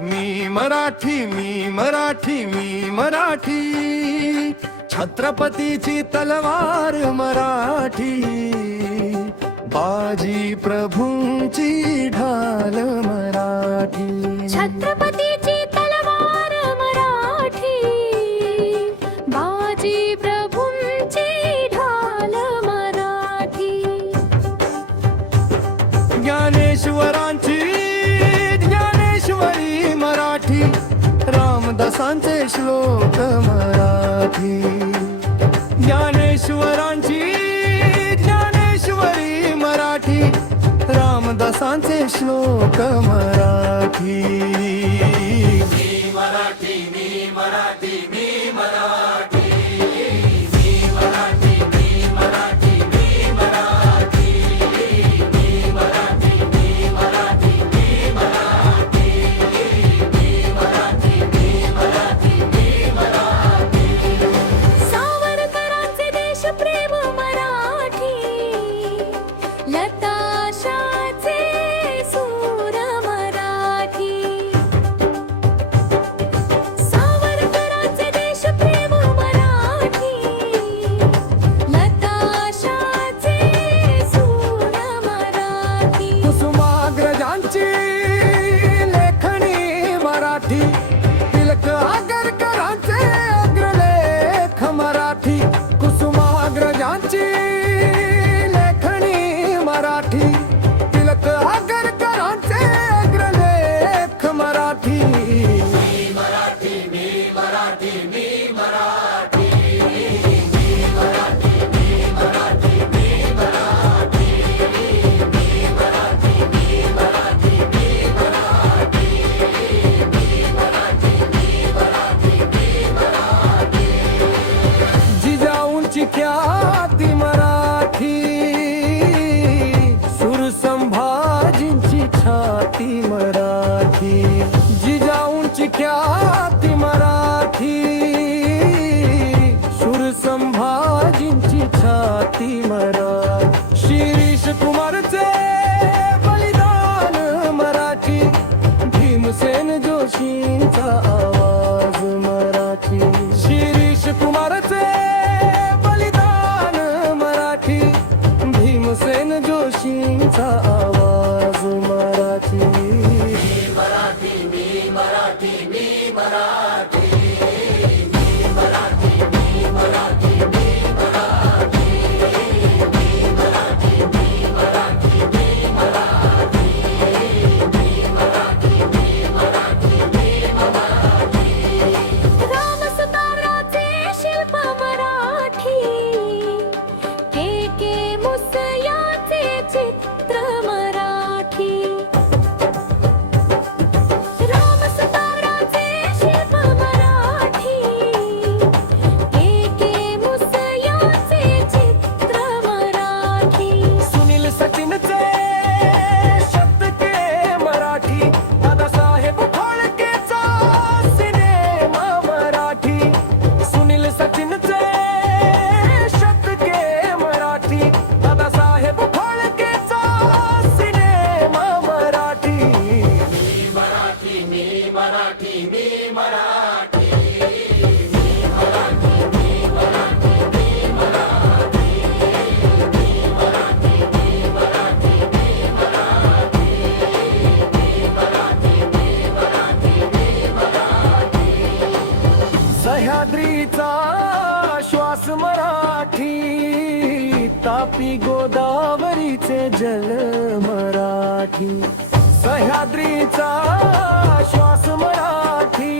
मी मराठी, मी मराठी, मी मराठी, छत्रपतीची तलवार मराठी, बाजी प्रभूंची ढाल मराठी, छत्रपतीची तलवार मराठी, बाजी प्रभूंची ढाल मराठी, ज्ञानेश्वरांची ज्ञानेश्वरी मराठी, रामदासांचे श्लोक मराठी, ज्ञानेश्वरांची ज्ञानेश्वरी मराठी, रामदासांचे श्लोक मराठी. मी मराठी, मी मराठी, मी मराठी, मी मराठी, मी मराठी, मी मराठी, मी मराठी, मी मराठी, मी मराठी, मी मराठी, मी मराठी, मी मराठी. सावरकरांचे देशप्रेम मराठी, लताशाचे सूर मराठी, सावरकरांचे देशप्रेम मराठी, लताशाचे सूर मराठी, कुसुमाग्रजांची लेखणी मराठी, तिलक आगरकरांचे अग्रलेख मराठी, कुसुमाग्रजांची लेखणी मराठी, तिलक आगरकरांचे अग्रलेख मराठी. मी मराठी, मी मराठी, मी मराठी, मी मराठी, मी मराठी, मी मराठी, मी मराठी, मी मराठी, मी मराठी, मी मराठी, मी मराठी, मी मराठी. जिजाऊंची ख्याती मराठी, सुर संभाजींची छाती मराठी, जिजाऊंची ख्याती मराठी, सुर संभाजींची छाती मराठी, शिरीष कुमारचे बलिदान मराठी, भीमसेन जोशींचा आवाज मराठी, शिरीष कुमारचे बलिदान मराठी, भीमसेन जोशींचा आवाज मराठी. मी मराठी, मी मराठी, मी मराठी, मी मराठी, मी मराठी, मी मराठी, मी मराठी, मी मराठी, मी मराठी, मी मराठी, मी मराठी, मी मराठी. रामसुताराचे शिल्प मराठी, के मुसयाचे चित्र मराठी, रामसुताराचे शिल्प मराठी, के मुसयाचे चित्र मराठी, सुनील सचिनचे शतके मराठी, दादासाहेब फाळकेचा सिनेमा मराठी, सुनील सचिनचे शतके मराठी, दादासाहेब फाळकेचा सिनेमा मराठी. मी मराठी, मी मराठी, मी मराठी, मी मराठी, मी मराठी, मी मराठी, मी मराठी, मी मराठी, मी मराठी, मी मराठी, मी मराठी, मी मराठी. सह्याद्रीचा श्वास मराठी, तापी गोदावरीचे जल मराठी, सह्याद्रीचा श्वास मराठी,